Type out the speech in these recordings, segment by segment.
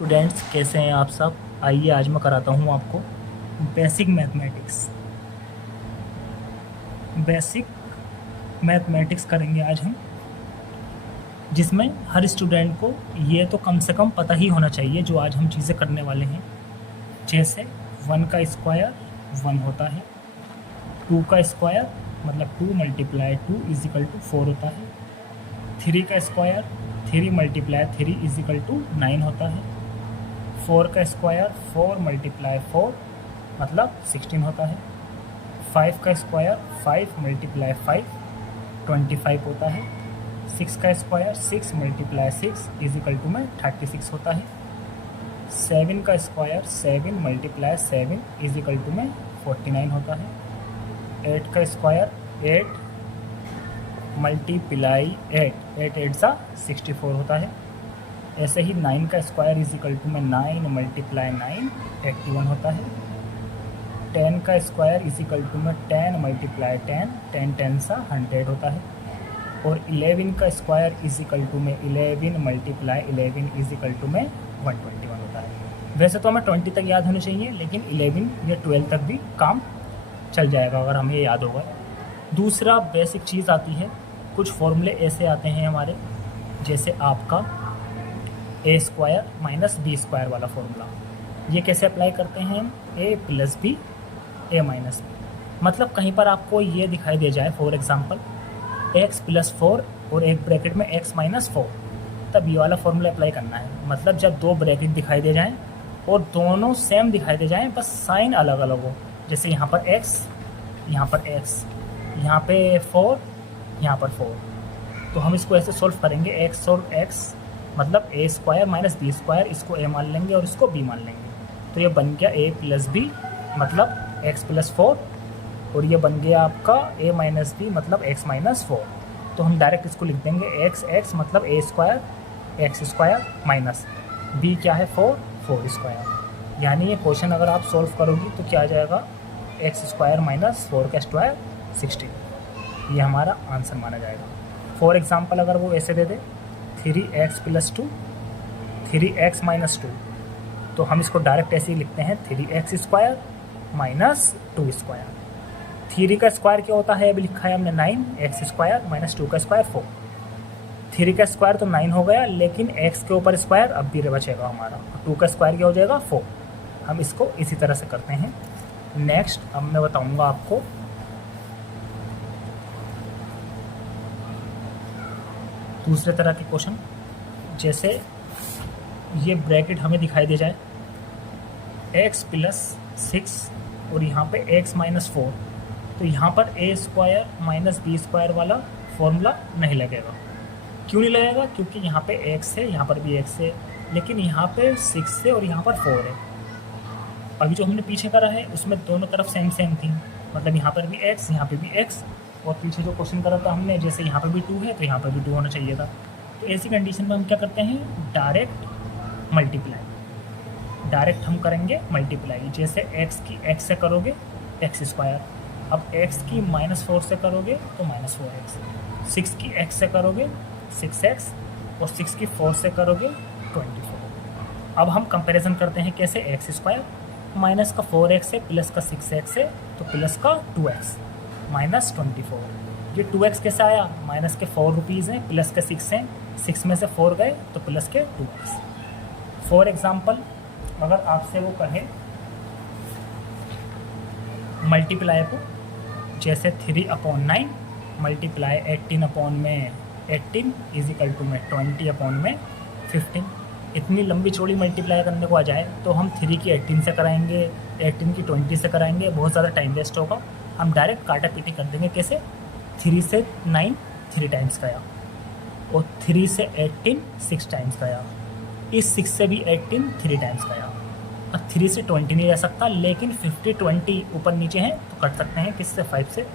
Students कैसे हैं आप सब। आइए आज मैं कराता हूँ आपको बेसिक मैथमेटिक्स करेंगे आज हम, जिसमें हर स्टूडेंट को ये तो कम से कम पता ही होना चाहिए जो आज हम चीज़ें करने वाले हैं। जैसे 1 का स्क्वायर 1 होता है, 2 का स्क्वायर मतलब 2 × 2 = 4 होता है, 3 का स्क्वायर 3 × 3 = 9 होता है, 4 का स्क्वायर 4 × 4 मतलब 16 होता है, 5 का स्क्वायर 5 × 5 25 होता है, 6 का स्क्वायर 6 × 6 = 36 होता है, 7 का स्क्वायर 7 × 7 = 49 होता है, 8 का स्क्वायर 8 × 8 8 64 होता है। ऐसे ही 9 का स्क्वायर = 9 × 9 81 होता है, 10 का स्क्वायर = 10 × 10 10 10 100 होता है, और 11 का स्क्वायर = 11 × 11 121 होता है। वैसे तो हमें 20 तक याद होनी चाहिए, लेकिन 11 या 12 तक भी काम चल जाएगा अगर हमें ये याद होगा। दूसरा बेसिक चीज़ आती है, कुछ फॉर्मूले ऐसे आते हैं हमारे, जैसे आपका a² - b² वाला फॉर्मूला। ये कैसे अप्लाई करते हैं हम? a + b a - b। मतलब कहीं पर आपको ये दिखाई दे जाए, फॉर एग्जांपल x + 4 और एक ब्रैकेट में x - 4, तब ये वाला फॉर्मूला अप्लाई करना है। मतलब जब दो ब्रैकेट दिखाई दे जाएं और दोनों सेम दिखाई दे जाएं, बस साइन अलग अलग हो। जैसे यहाँ पर x, यहाँ पर x, यहाँ पे 4, यहाँ पर 4, तो हम इसको ऐसे सोल्व करेंगे। x और x मतलब a² - b², इसको a मान लेंगे और इसको b मान लेंगे, तो ये बन गया a + b मतलब x + 4, और ये बन गया आपका a - b मतलब x - 4। तो हम डायरेक्ट इसको लिख देंगे x मतलब a² x² माइनस b क्या है 4² यानी ये क्वेश्चन अगर आप सोल्व करोगी तो क्या आ जाएगा, x² - 4 का स्क्वायर 16। ये हमारा आंसर माना जाएगा। फॉर एग्जांपल अगर वो ऐसे दे दे 3x + 2 3x - 2, तो हम इसको डायरेक्ट ऐसे ही लिखते हैं 3x² - 2²। 3 का स्क्वायर क्या होता है, अभी लिखा है हमने 9x² - 2 का स्क्वायर 4। 3 का स्क्वायर तो 9 हो गया, लेकिन x के ऊपर स्क्वायर अब भी बचेगा हमारा, 2 का स्क्वायर क्या हो जाएगा 4। हम इसको इसी तरह से करते हैं। नेक्स्ट अब मैं बताऊंगा आपको दूसरे तरह के क्वेश्चन। जैसे ये ब्रैकेट हमें दिखाई दे जाए x + 6 और यहाँ पे x - 4, तो यहाँ पर a² - b² वाला फॉर्मूला नहीं लगेगा। क्यों नहीं लगेगा? क्योंकि यहाँ पे x है, यहाँ पर भी x है, लेकिन यहाँ पे 6 है और यहाँ पर 4 है। अभी जो हमने पीछे करा है उसमें दोनों तरफ सेम थी, मतलब यहाँ पर भी x, यहाँ पे भी x, और पीछे जो क्वेश्चन करा था हमने, जैसे यहाँ पर भी 2 है तो यहाँ पर भी 2 होना चाहिए था। तो ऐसी कंडीशन में हम क्या करते हैं, डायरेक्ट हम करेंगे मल्टीप्लाई। जैसे x की x से करोगे x², अब x की -4 से करोगे तो -4x, 6 की x से करोगे 6x, और 6 की 4 से करोगे 24। अब हम कंपैरिजन करते हैं कैसे, x² माइनस का 4x है प्लस का 6x है, तो प्लस का 2x -24। ये 2x कैसे आया, माइनस के 4 रुपीज़ हैं, प्लस के 6 हैं, 6 में से 4 गए तो प्लस के 2x। फॉर एग्जांपल अगर आपसे वो कहे मल्टीप्लाई को, जैसे 3/9 मल्टीप्लाई 18/18 = 20/15, इतनी लंबी चौड़ी मल्टीप्लाई करने को आ जाए तो हम 3 की 18 से कराएंगे, 18 की 20 से कराएंगे, बहुत ज़्यादा टाइम वेस्ट होगा। हम डायरेक्ट काटा पीटी कर देंगे। कैसे, 3 से 9 3 टाइम्स गया, और 3 से 18 6 टाइम्स गया, इस 6 से भी 18 3 टाइम्स गया। अब 3 से 20 नहीं रह सकता, लेकिन 50 20 ऊपर नीचे हैं तो कट सकते हैं। किससे, 5 से,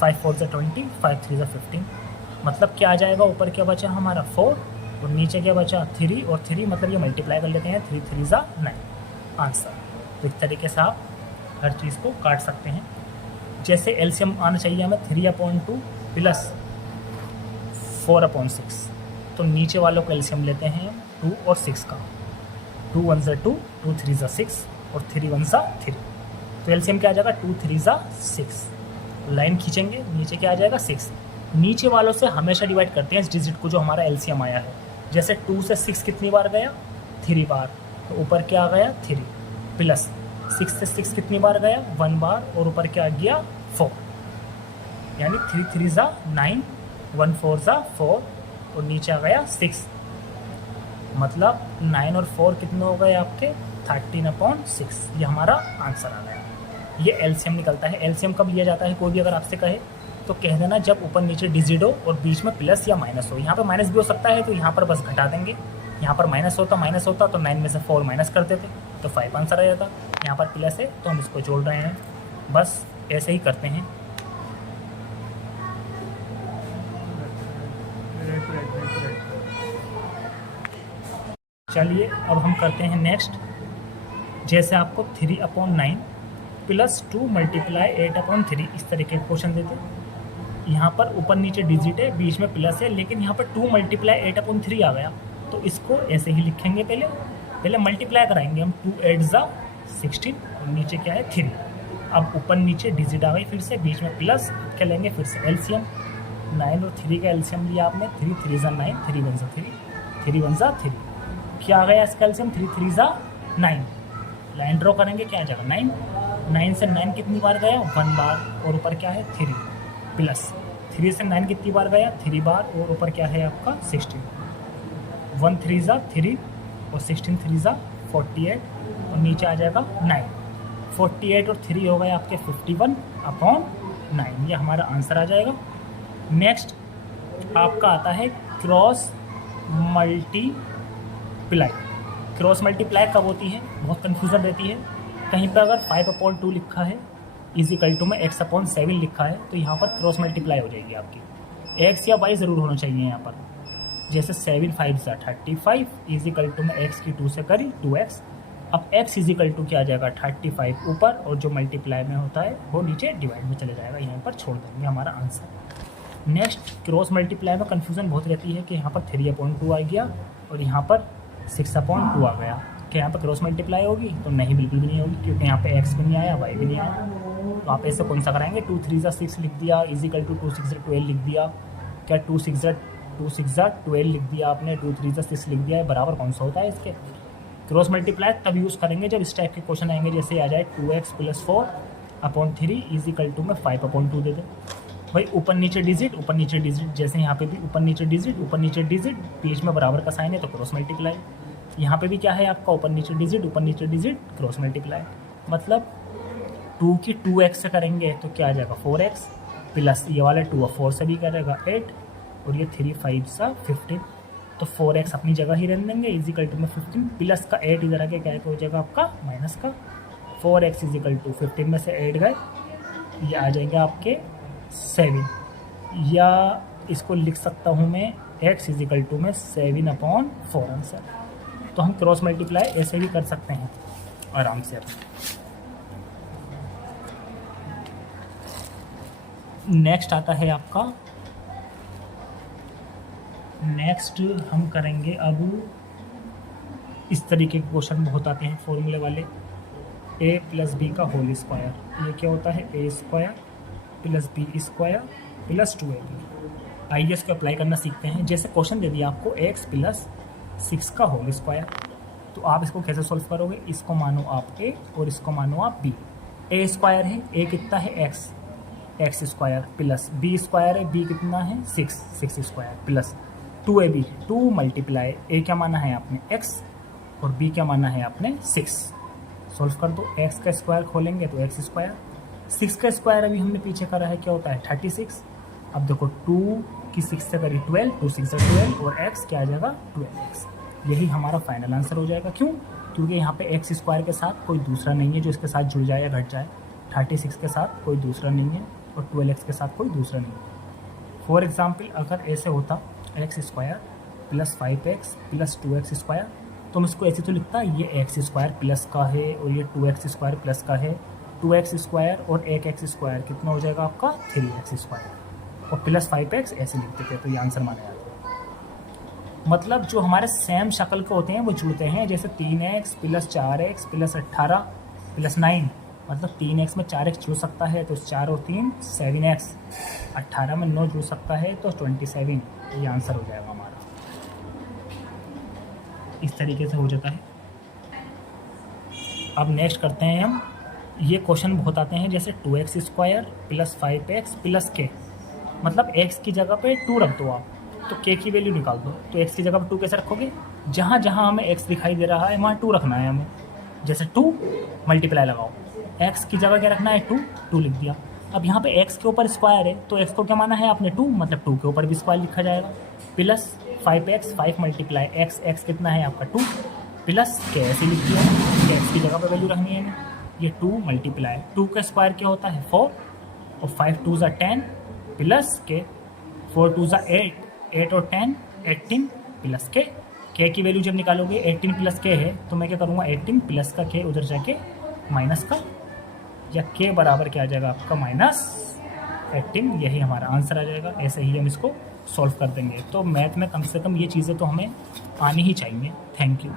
5 4 से 20, 5 3 से 15। मतलब क्या आ जाएगा, ऊपर क्या बचा हमारा 4 और नीचे क्या बचा 3, और 3 मतलब ये मल्टीप्लाई कर लेते हैं, 3 3 = 9 आंसर। तो इस तरीके से आप हर चीज़ को काट सकते हैं। जैसे एलसीएम आना चाहिए हमें 3/2 + 4/6, तो नीचे वालों को एलसीएम लेते हैं 2 और 6 का, 2 1 ज़ा 2, 2 3 ज़ा 6 और 3 1 ज़ा 3। तो एलसीएम क्या आ जाएगा 2 3 ज़ा 6। लाइन खींचेंगे, नीचे क्या आ जाएगा 6। नीचे वालों से हमेशा डिवाइड करते हैं इस डिजिट को जो हमारा एलसीएम आया है। जैसे 2 से 6 कितनी बार गया 3 बार, तो ऊपर क्या आ गया 3, प्लस 6 से 6 कितनी बार गया 1 बार और ऊपर क्या आ गया 4, यानी 3 3 ज़ा 9, 1 4 ज़ा 4 और नीचे आ गया 6। मतलब 9 और 4 कितने हो गए आपके 13/6। ये हमारा आंसर आ गया। ये एलसीएम निकलता है। एलसीएम कब लिया जाता है, कोई भी अगर आपसे कहे तो कह देना जब ऊपर नीचे डिजिट हो और बीच में प्लस या माइनस हो। यहाँ पर माइनस भी हो सकता है तो यहाँ पर बस घटा देंगे। यहाँ पर माइनस होता तो 9 में से 4 माइनस कर देते तो 5 आंसर आ जाता। यहाँ पर प्लस है तो हम इसको जोड़ रहे हैं, बस ऐसे ही करते हैं। चलिए अब हम करते हैं नेक्स्ट। जैसे आपको 3/9 प्लस 2 मल्टीप्लाई 8/3 इस तरीके के क्वेश्चन देते हैं। यहाँ पर ऊपर नीचे डिजिट है, बीच में प्लस है, लेकिन यहाँ पर 2 मल्टीप्लाई 8/3 आ गया तो इसको ऐसे ही लिखेंगे। पहले मल्टीप्लाई कराएंगे हम, 2 8 ज़ा 16 और नीचे क्या है 3। अब ऊपर नीचे डिजिट आ गई, फिर से बीच में प्लस, क्या लेंगे फिर से एलसीएम। 9 और 3 का एलसीएम लिया आपने, 3 3 ज़ा 9, 3 1 ज़ा 3, 3 1 ज़ा 3। क्या आ गया इसका एलसीएम 3 3 ज़ा 9। लाइन ड्रॉ करेंगे, क्या आ जाएगा 9। 9 से 9 कितनी बार गया 1 बार और ऊपर क्या है 3, प्लस 3 से 9 कितनी बार गया 3 बार और ऊपर क्या है आपका 16। 1 3 ज़ा 3 और 16 3 ज़ा 48 और नीचे आ जाएगा 9। 48 और 3 हो गए आपके 51/9। ये हमारा आंसर आ जाएगा। नेक्स्ट आपका आता है क्रॉस मल्टीप्लाई। क्रॉस मल्टीप्लाई कब होती है, बहुत कन्फ्यूज़न रहती है। कहीं पर अगर 5/2 लिखा है इजिकल टू में x/7 लिखा है तो यहाँ पर क्रॉस मल्टीप्लाई हो जाएगी आपकी। x या y ज़रूर होना चाहिए यहाँ पर। जैसे 7 5 ज़ा 35 इजिकल टू में x की 2 से करी 2x। अब x इजिकल टू क्या आ जाएगा 35 ऊपर और जो मल्टीप्लाई में होता है वो नीचे डिवाइड में चले जाएगा, यहाँ पर छोड़ देंगे हमारा आंसर। नेक्स्ट क्रॉस मल्टीप्लाई में कन्फ्यूज़न बहुत रहती है कि यहाँ पर 3/2 आ गया और यहाँ पर 6/2 आ गया। क्या यहाँ पर क्रॉस मल्टीप्लाई होगी तो नहीं, बिल्कुल भी नहीं होगी, क्योंकि यहाँ पे x भी नहीं आया y भी नहीं आया। तो आप ऐसे कौन सा कराएंगे 2 3 ज़ा 6 लिख दिया इजिकल टू 2 6 ज़ा 12 लिख दिया। क्या 2 6 ज़ा 12 लिख दिया आपने, 2 3 ज़ा 6 लिख दिया है, बराबर कौन सा होता है इसके। क्रॉस मल्टीप्लाई तब यूज़ करेंगे जब इस टाइप के क्वेश्चन आएंगे, जैसे आ जाए 2x + 4/3 इजिकल टू में 5/2 दे दे। भाई ऊपर नीचे डिजिट जैसे यहाँ पे भी ऊपर नीचे डिजिट बीच में बराबर का साइन है तो क्रॉस मल्टीप्लाई। यहाँ पे भी क्या है आपका ऊपर नीचे डिजिट क्रॉस मल्टीप्लाई। मतलब 2 की 2x से करेंगे तो क्या आ जाएगा 4x प्लस ये वाला 2 4 से भी करेगा 8 और ये 3 5 सा 15। तो 4x अपनी जगह ही रहने देंगे इजिकल टू में 15 प्लस का 8 इधर आके क्या हो जाएगा आपका माइनस का 4x इजिकल टू 15 में से 8 गए, ये आ जाएंगे आपके 7। या इसको लिख सकता हूँ मैं x इजिकल टू में 7/4 आंसर। तो हम क्रॉस मल्टीप्लाई ऐसे भी कर सकते हैं आराम से। नेक्स्ट आता है आपका, नेक्स्ट हम करेंगे अब इस तरीके के क्वेश्चन बहुत आते हैं फॉर्मूले वाले। a + b का होल स्क्वायर, ये क्या होता है a² + b² + 2ab। आइए इसको अप्लाई करना सीखते हैं। जैसे क्वेश्चन दे दिया आपको x + 6 का होल स्क्वायर, तो आप इसको कैसे सॉल्व करोगे। इसको मानो आप a और इसको मानो आप b। a² है, a कितना है x² प्लस b² है, b कितना है 6² प्लस 2ab 2 मल्टीप्लाई a क्या माना है आपने x और b क्या माना है आपने 6। सॉल्व कर दो, x का स्क्वायर खोलेंगे तो x², 6 का स्क्वायर अभी हमने पीछे करा है क्या होता है 36। अब देखो 2 की 6 से करी 12, 2 6 से 12 और x क्या आ जाएगा 12x। यही हमारा फाइनल आंसर हो जाएगा। क्यों, क्योंकि यहाँ पे x² के साथ कोई दूसरा नहीं है जो इसके साथ जुड़ जाए या घट जाए। 36 के साथ कोई दूसरा नहीं है और 12x के साथ कोई दूसरा नहीं है। फॉर एग्जाम्पल अगर ऐसे होता x² + 5x + 2x², तो हम इसको ऐसे तो लिखता ये x² प्लस का है और ये 2x² प्लस का है। 2x² और 1x² कितना हो जाएगा आपका 3x² और प्लस 5x ऐसे लिख देते हैं, तो ये आंसर माना जाता है। मतलब जो हमारे सेम शक्ल के होते हैं वो जुड़ते हैं, जैसे 3x plus 4x plus 18 plus 9, मतलब 3x में 4x जुड़ सकता है तो 4 और 3 7x, 18 में 9 जुड़ सकता है तो 27, ये आंसर हो जाएगा हमारा। इस तरीके से हो जाता है। अब नेक्स्ट करते हैं हम, ये क्वेश्चन बहुत आते हैं, जैसे 2x square plus 5x plus k, मतलब x की जगह पे 2 रख दो आप, तो k की वैल्यू निकाल दो। तो x की जगह पे 2 कैसे रखोगे, जहाँ जहाँ हमें x दिखाई दे रहा है वहाँ 2 रखना है हमें। जैसे 2 मल्टीप्लाई लगाओ, x की जगह क्या रखना है 2 लिख दिया। अब यहाँ पे x के ऊपर स्क्वायर है तो x को क्या माना है आपने 2, मतलब 2 के ऊपर भी स्क्वायर लिखा जाएगा। प्लस 5x, 5 मल्टीप्लाई x कितना है आपका 2, प्लस k ऐसे लिख दिया, x की जगह पर वैल्यू रखनी है। ये 2 मल्टीप्लाई 2 का स्क्वायर क्या होता है 4, और 5 2 ज़ा 10 प्लस k, 4 2 ज़ा 8 और 10 18 प्लस k की वैल्यू जब निकालोगे 18 प्लस k है तो मैं क्या करूँगा 18 प्लस का k उधर जाके माइनस का, या k बराबर क्या आ जाएगा आपका -18, यही हमारा आंसर आ जाएगा। ऐसे ही हम इसको सॉल्व कर देंगे। तो मैथ में कम से कम ये चीज़ें तो हमें आनी ही चाहिए। Thank you.